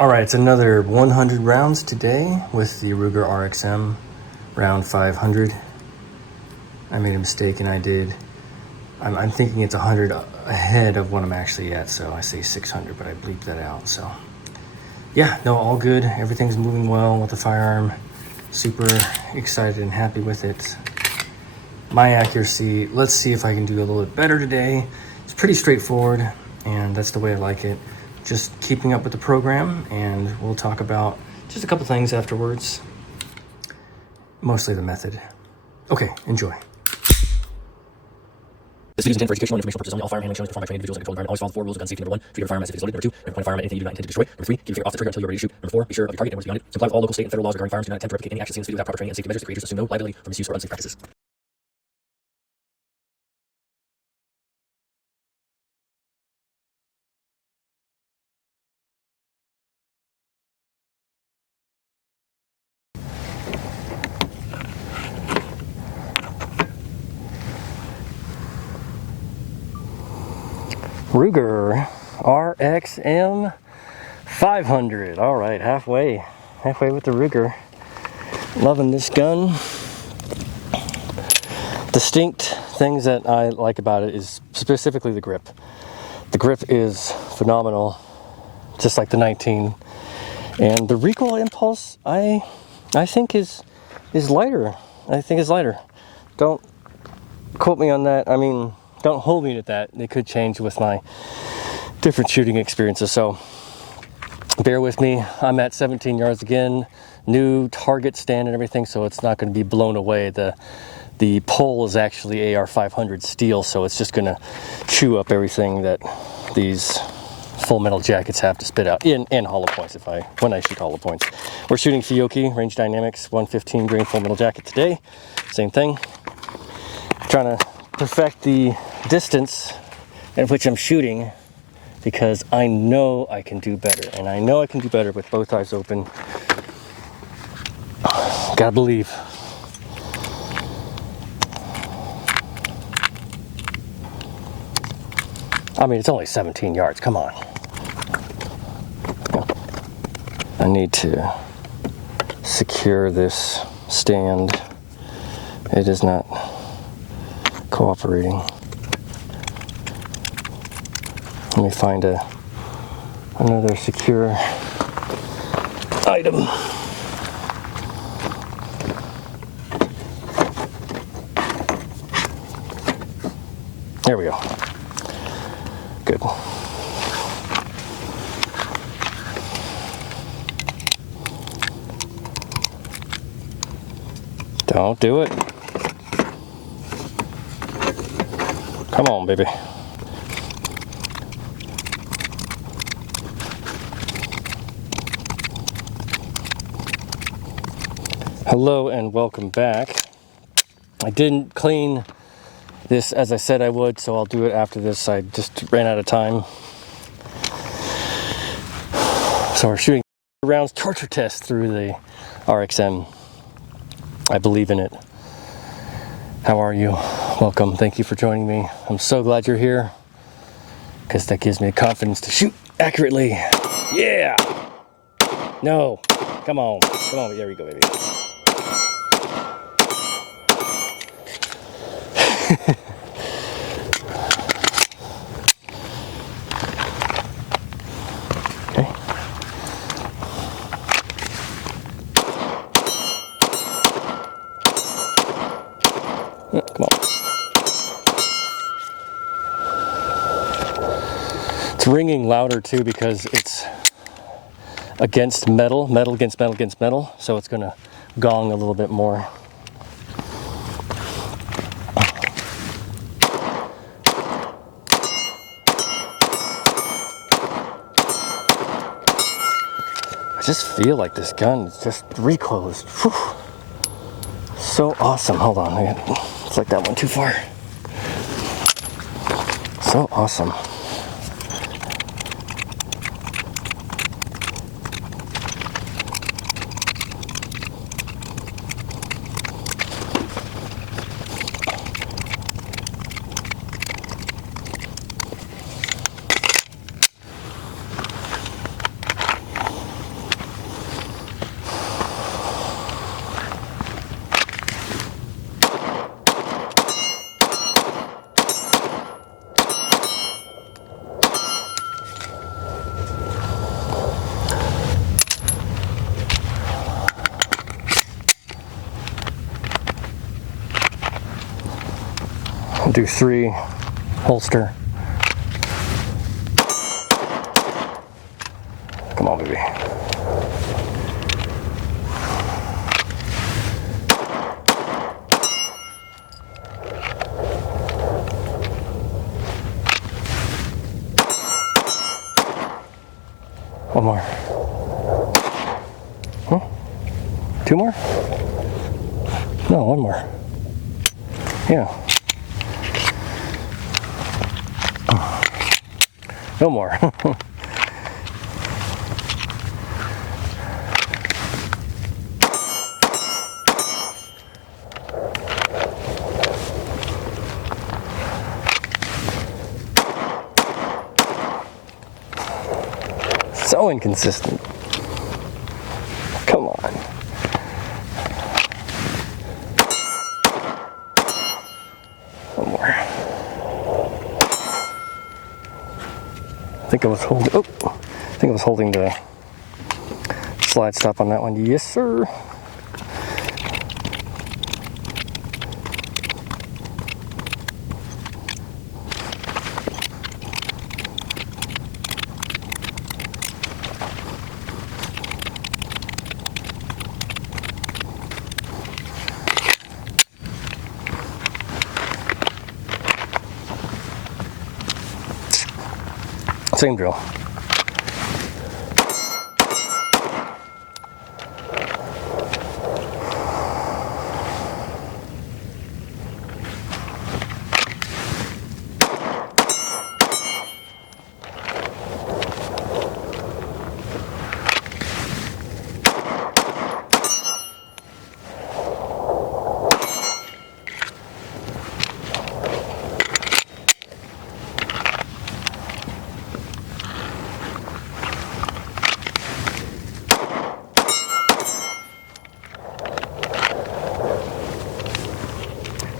All right, it's another 100 rounds today with the Ruger RXM, round 500. I made a mistake and I'm thinking it's 100 ahead of what I'm actually at, so I say 600, but I bleeped that out. So yeah, no, all good. Everything's moving well with the firearm. Super excited and happy with it. My accuracy, let's see if I can do a little bit better today. It's pretty straightforward, and that's the way I like it. Just keeping up with the program, and we'll talk about just a couple things afterwards. Mostly the method. Okay, enjoy. This video is intended for educational and informational purposes only. All firearm handling is performed by trained individuals in a controlled environment. Always follow the 4 rules of gun safety. Number 1, treat your firearm as if it is loaded. Number 2, never point a firearm at anything you do not intend to destroy. Number 3, keep your finger off the trigger until you're ready to shoot. Number 4, be sure of your target and what's beyond it. Comply with all local, state, and federal laws regarding firearms. Do not attempt to replicate any action seen in this video without proper training and safety measures. The creators assume no liability for misuse or unsafe practices. Ruger RXM 500. All right, halfway with the Ruger. Loving this gun. Distinct things that I like about it is specifically the grip. The grip is phenomenal, just like the 19. And the recoil impulse, I think is lighter. I think is lighter. Don't quote me on that. I mean, don't hold me to that. It could change with my different shooting experiences. So bear with me. I'm at 17 yards again. New target stand and everything, so it's not going to be blown away. The pole is actually AR 500 steel, so it's just going to chew up everything that these full metal jackets have to spit out, and hollow points when I shoot hollow points. We're shooting Fiocchi Range Dynamics 115 grain full metal jacket today. Same thing. Trying to perfect the distance at which I'm shooting, because I know I can do better, and I know I can do better with both eyes open. Gotta believe. I mean, it's only 17 yards, come on. I need to secure this stand. It is not cooperating. Let me find another secure item. There we go. Good. Don't do it. Come on, baby. Hello and welcome back. I didn't clean this as I said I would, so I'll do it after this. I just ran out of time. So we're shooting rounds torture test through the RXM. I believe in it. How are you? Welcome. Thank you for joining me. I'm so glad you're here, because that gives me the confidence to shoot accurately. Yeah! No. Come on. Come on. There we go, baby. Okay. Come on. It's ringing louder too because it's against metal, metal against metal against metal, so it's gonna gong a little bit more. I just feel like this gun is just recoil is so awesome. Hold on, it's like that one too far. So awesome. do 3 holster. Come on, baby. One more. Huh? 2 more? No, 1 more. Yeah. No more. So inconsistent. Come on. One more. I think I was holding the slide stop on that one. Yes, sir. Same drill.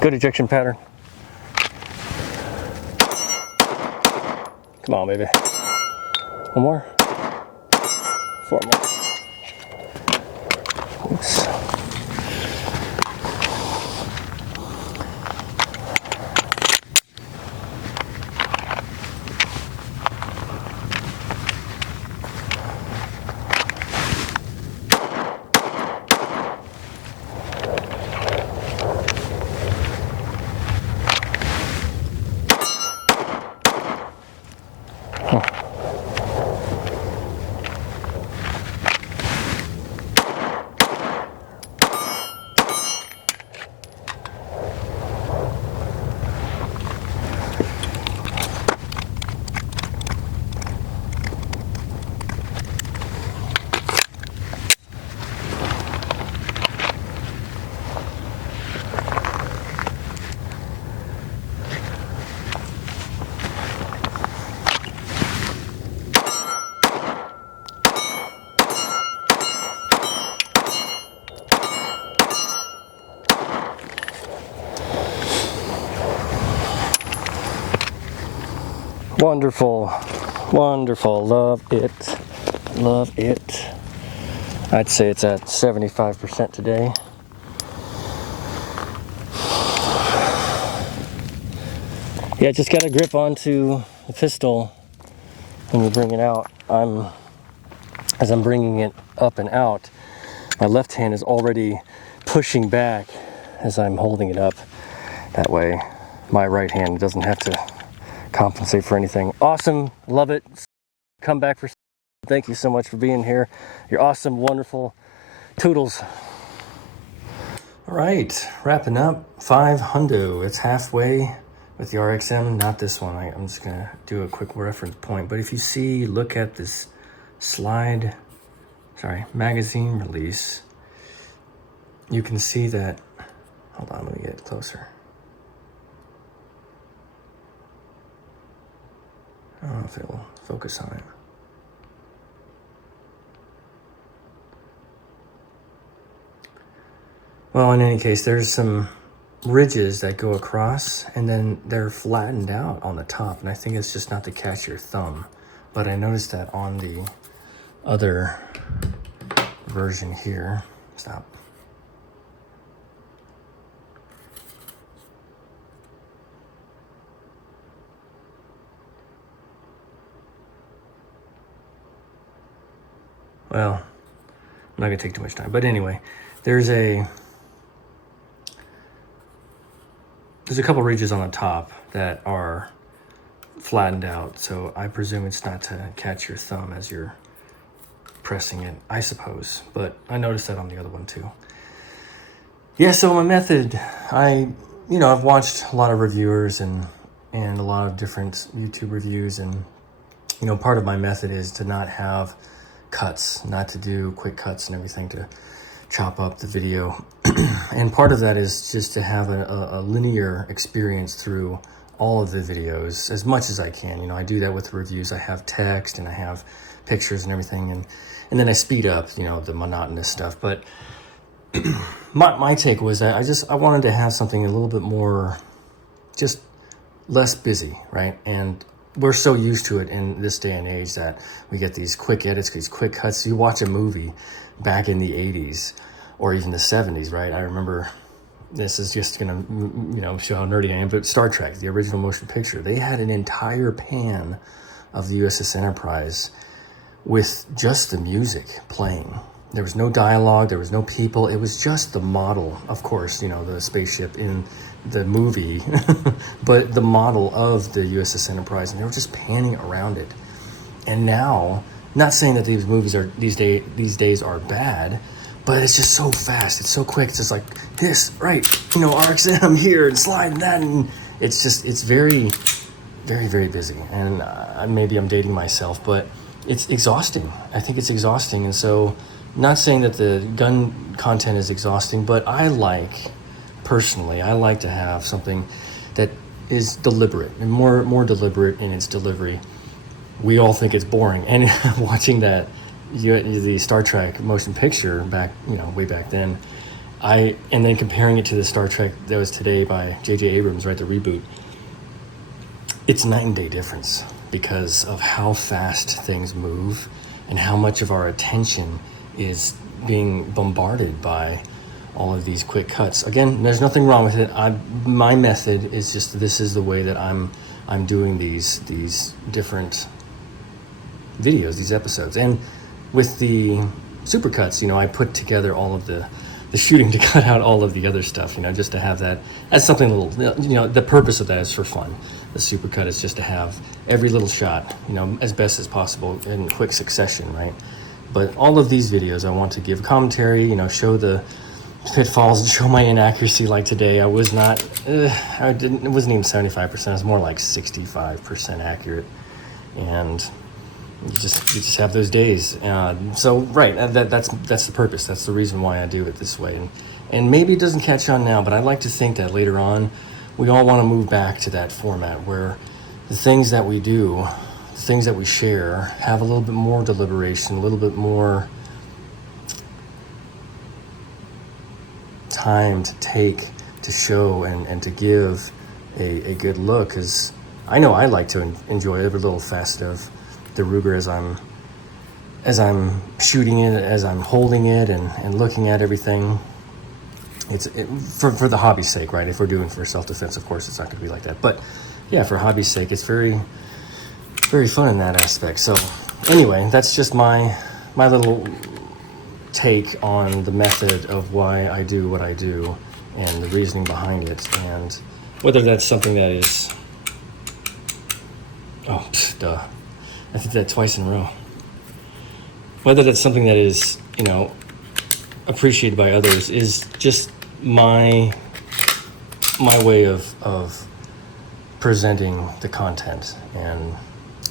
Good ejection pattern. Come on, baby. 1 more. 4 more. Oops. Wonderful, wonderful, love it, love it. I'd say it's at 75% today. Yeah, just got to grip onto the pistol when you bring it out. As I'm bringing it up and out, my left hand is already pushing back as I'm holding it up. That way, my right hand doesn't have to compensate for anything. Awesome, love it. Come back for. Thank you so much for being here. You're awesome, wonderful. Toodles. All right, wrapping up. 5 hundo. It's halfway with the RXM. Not this one. I'm just gonna do a quick reference point. But if you see, look at this magazine release. You can see that. Hold on, let me get closer. I don't know if it will focus on it. Well, in any case, there's some ridges that go across and then they're flattened out on the top. And I think it's just not to catch your thumb. But I noticed that on the other version here. Stop. well, I'm not gonna take too much time, but anyway, there's a couple ridges on the top that are flattened out, so I presume it's not to catch your thumb as you're pressing it, I suppose, but I noticed that on the other one too. Yeah, so my method, I've watched a lot of reviewers and a lot of different YouTube reviews, and part of my method is to not have cuts, not to do quick cuts and everything, to chop up the video. And part of that is just to have a linear experience through all of the videos as much as I can. I do that with reviews. I have text and I have pictures and everything, and then I speed up, the monotonous stuff. But my take was that I wanted to have something a little bit more, just less busy, right? And we're so used to it in this day and age that we get these quick edits, these quick cuts. You watch a movie back in the 80s or even the 70s, right? I remember, this is just gonna, show how nerdy I am, but Star Trek, the original motion picture, they had an entire pan of the USS Enterprise with just the music playing. There was no dialogue, there was no people, it was just the model, of course, the spaceship in the movie, but the model of the USS Enterprise, and they were just panning around it. And now, not saying that these movies are these days are bad, but it's just so fast, it's so quick, it's just like this, right, RXM here, and slide and that, and it's very, very, very busy. And maybe I'm dating myself, but it's exhausting. I think it's exhausting. And so, not saying that the gun content is exhausting, but personally, I like to have something that is deliberate and more deliberate in its delivery. We all think it's boring, and watching that, the Star Trek motion picture back, way back then, and then comparing it to the Star Trek that was today by J.J. Abrams, right, the reboot, it's night and day difference because of how fast things move and how much of our attention is being bombarded by all of these quick cuts. Again, there's nothing wrong with it. My method is just, this is the way that I'm doing these different videos, these episodes. And with the supercuts, I put together all of the shooting to cut out all of the other stuff, just to have that as something little, the purpose of that is for fun. The supercut is just to have every little shot, as best as possible in quick succession, right? But all of these videos, I want to give commentary, show the pitfalls and show my inaccuracy. Like today, I was not, it wasn't even 75%, it was more like 65% accurate. And you just have those days. So right, that's the purpose. That's the reason why I do it this way. And maybe it doesn't catch on now, but I like to think that later on, we all want to move back to that format where the things that we do, the things that we share, have a little bit more deliberation, a little bit more time to take, to show, and to give a good look. Because I know I like to enjoy every little facet of the Ruger as I'm shooting it, as I'm holding it and looking at everything. For the hobby's sake, right? If we're doing for self-defense, of course, it's not going to be like that. But yeah, for hobby's sake, it's very, very fun in that aspect. So anyway, that's just my little take on the method of why I do what I do and the reasoning behind it, and whether that's something that is, duh, I did that twice in a row. Whether that's something that is, appreciated by others is just my way of presenting the content. And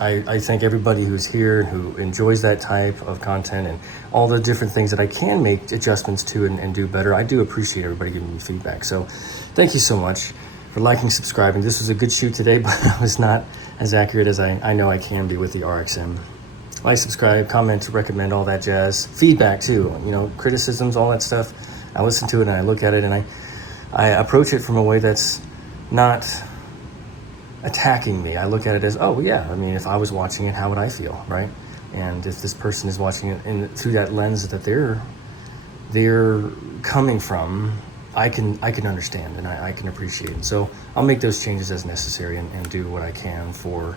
I thank everybody who's here and who enjoys that type of content and all the different things that I can make adjustments to and do better. I do appreciate everybody giving me feedback. So thank you so much for liking, subscribing. This was a good shoot today, but I was not as accurate as I know I can be with the RXM. Like, subscribe, comment, recommend, all that jazz. Feedback too, criticisms, all that stuff. I listen to it and I look at it and I approach it from a way that's not attacking me. I look at it as, if I was watching it, how would I feel, right? And if this person is watching it through that lens that they're coming from, I can understand and I can appreciate it. So I'll make those changes as necessary and do what I can for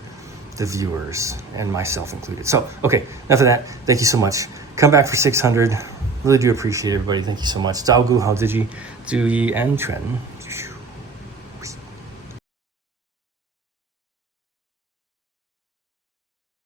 the viewers and myself included. So, okay, enough of that. Thank you so much. Come back for 600. Really do appreciate everybody. Thank you so much. 照顾好自己，注意安全。